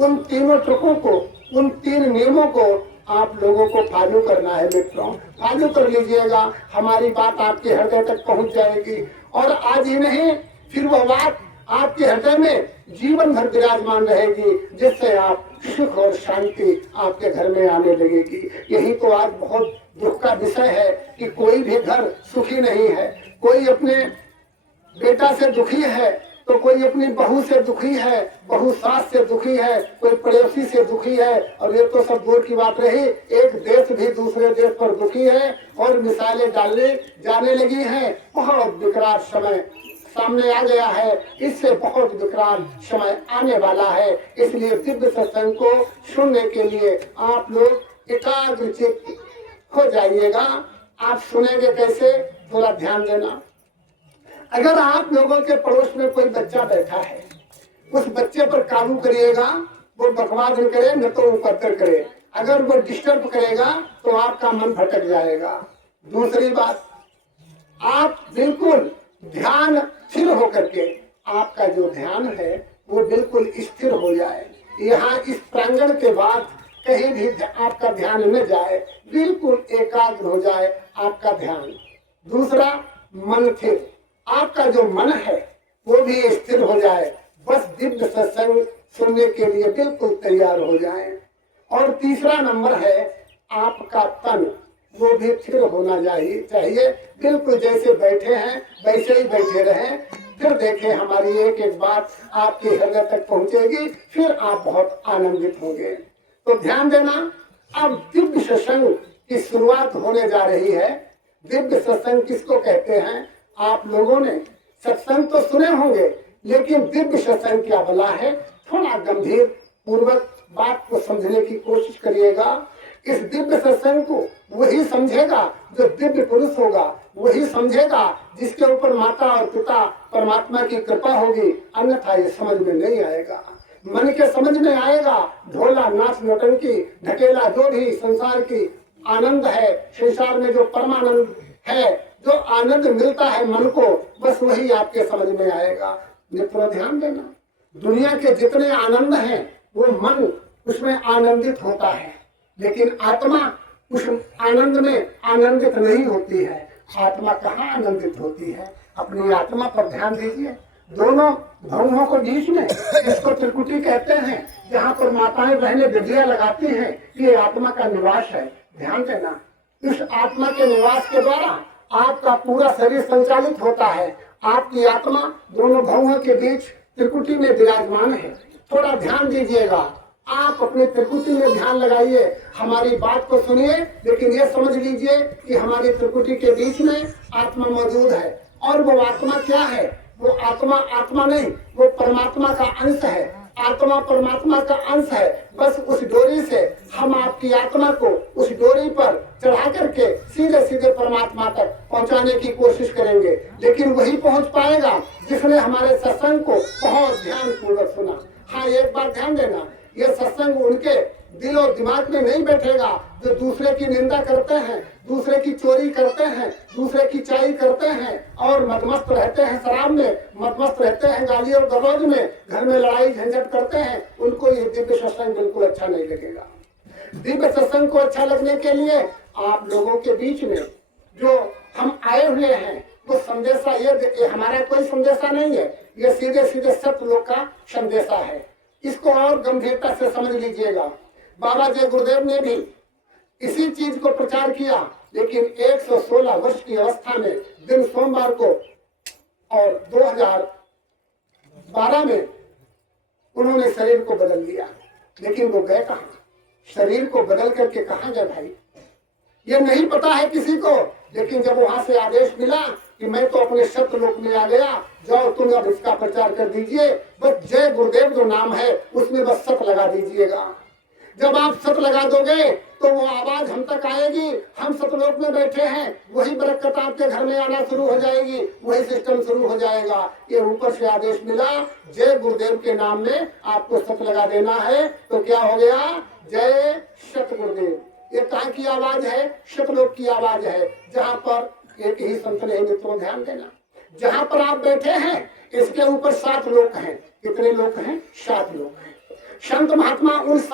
उन तीनों ट्रकों को, उन 3 नियमों को आप लोगों को फॉलो करना है मित्रों। फॉलो कर लीजिएगा, हमारी बात आपके हृदय तक पहुंच जाएगी। और आज ही नहीं, फिर वह बात आपके हृदय में जीवन भर विराजमान रहेगी, जिससे आप सुख और शांति आपके घर में आने लगेगी। यही तो आज बहुत दुख का विषय है कि कोई भी घर सुखी नहीं है। कोई अपने बेटा से दुखी है, तो कोई अपनी बहू से दुखी है, बहू सास से दुखी है, कोई पड़ोसी से दुखी है, और ये तो सब दूर की बात रही, एक देश भी दूसरे देश पर दुखी है और मिसाइलें डालने जाने लगी हैं। बहुत विकराल समय सामने आ गया है, इससे बहुत विकराल समय आने वाला है। इसलिए दिव्य सत्संग को सुनने के लिए आप लोग एकाग्रचित्त हो जाइएगा। आप सुनेंगे कैसे, थोड़ा ध्यान देना। अगर आप लोगों के पड़ोस में कोई बच्चा बैठा है, उस बच्चे पर काबू करिएगा, वो बकवास न करे, न तो उपद्रव करे। अगर वो डिस्टर्ब करेगा तो आपका मन भटक जाएगा। दूसरी बात, आप बिल्कुल ध्यान स्थिर होकर के, आपका जो ध्यान है वो बिल्कुल स्थिर हो जाए। यहाँ इस प्रांगण के बाद कहीं भी आपका ध्यान न जाए, बिल्कुल एकाग्र हो जाए आपका ध्यान। दूसरा, मन स्थिर, आपका जो मन है वो भी स्थिर हो जाए। बस दिव्य सत्संग सुनने के लिए बिल्कुल तैयार हो जाए। और तीसरा नंबर है आपका तन, वो भी स्थिर होना चाहिए। बिल्कुल जैसे बैठे हैं वैसे ही बैठे रहें। फिर देखें हमारी एक एक बात आपके हृदय तक पहुंचेगी, फिर आप बहुत आनंदित होंगे। तो ध्यान देना, अब दिव्य सत्संग की शुरुआत होने जा रही है। दिव्य सत्संग किसको कहते हैं? आप लोगों ने सत्संग तो सुने होंगे, लेकिन दिव्य सत्संग क्या भला है, थोड़ा गंभीर पूर्वक बात को समझने की कोशिश करिएगा। इस दिव्य सत्संग को वही समझेगा जो दिव्य पुरुष होगा, वही समझेगा जिसके ऊपर माता और पिता परमात्मा की कृपा होगी, अन्यथा ये समझ में नहीं आएगा। मन के समझ में आएगा ढोला नाच नौटंकी ढकेला जो भी संसार की आनंद है, संसार में जो परमानंद है, जो आनंद मिलता है मन को, बस वही आपके समझ में आएगा। मित्रों ध्यान देना, दुनिया के जितने आनंद हैं वो मन उसमें आनंदित होता है, लेकिन आत्मा उस आनंद में आनंदित नहीं होती है। आत्मा कहाँ आनंदित होती है? अपनी आत्मा पर ध्यान दीजिए। दोनों भवों को बीच में, इसको त्रिकुटी कहते हैं, जहाँ पर माताएं बहनें विधियां लगाती हैं, ये आत्मा का निवास है। ध्यान देना, इस आत्मा के निवास के द्वारा आपका पूरा शरीर संचालित होता है। आपकी आत्मा दोनों भवों के बीच त्रिकुटी में विराजमान है। थोड़ा ध्यान दीजिएगा, आप अपने त्रिकुटी में ध्यान लगाइए, हमारी बात को सुनिए, लेकिन ये समझ लीजिए कि हमारी त्रिकुटी के बीच में आत्मा मौजूद है। और वो आत्मा क्या है? वो आत्मा आत्मा नहीं, वो परमात्मा का अंश है। आत्मा परमात्मा का अंश है। बस उस डोरी से हम आपकी आत्मा को उस डोरी पर चढ़ा करके सीधे सीधे परमात्मा तक पहुंचाने की कोशिश करेंगे, लेकिन वही पहुंच पाएगा जिसने हमारे सत्संग को बहुत ध्यान पूर्वक सुना। हाँ, एक बात ध्यान देना, ये सत्संग उनके दिल और दिमाग में नहीं बैठेगा जो दूसरे की निंदा करते हैं, दूसरे की चोरी करते हैं, दूसरे की चाई करते हैं और मदमस्त रहते हैं, शराब में मदमस्त रहते हैं, गाली और गलौज में, घर में लड़ाई झंझट करते हैं। उनको ये दिव्य सत्संग बिल्कुल अच्छा नहीं लगेगा। दिव्य सत्संग को अच्छा लगने के लिए आप लोगों के बीच में जो हम आए हुए हैं वो संदेशा, ये हमारा कोई संदेशा नहीं है, ये सीधे सीधे सत्य लोग का संदेशा है। इसको और गंभीरता से समझ लीजिएगा। बाबा जय गुरुदेव ने भी इसी चीज को प्रचार किया, लेकिन 116 वर्ष की अवस्था में दिन सोमवार को और 2012 में उन्होंने शरीर को बदल लिया। लेकिन वो गए कहाँ? शरीर को बदल करके कहाँ गए भाई, ये नहीं पता है किसी को। लेकिन जब वहां से आदेश मिला कि मैं तो अपने सत्य लोक में आ गया, जाओ तुम अब इसका प्रचार कर दीजिए, बस जय गुरुदेव जो नाम है उसमें बस सत लगा दीजिएगा। जब आप सत लगा दोगे तो वो आवाज हम तक आएगी, हम सतलोक में बैठे हैं, वही बरकत आपके घर में आना शुरू हो जाएगी, वही सिस्टम शुरू हो जाएगा। ये ऊपर से आदेश मिला, जय गुरुदेव के नाम में आपको सत लगा देना है, तो क्या हो गया? जय सत गुरुदेव। ये कहाँ की आवाज है? सतलोक की आवाज है, जहाँ पर एक ही संत ने, मित्रों ध्यान देना, जहाँ पर आप बैठे हैं इसके ऊपर 7 लोक हैं। कितने लोक हैं? 7 लोक हैं। संत महात्मा उन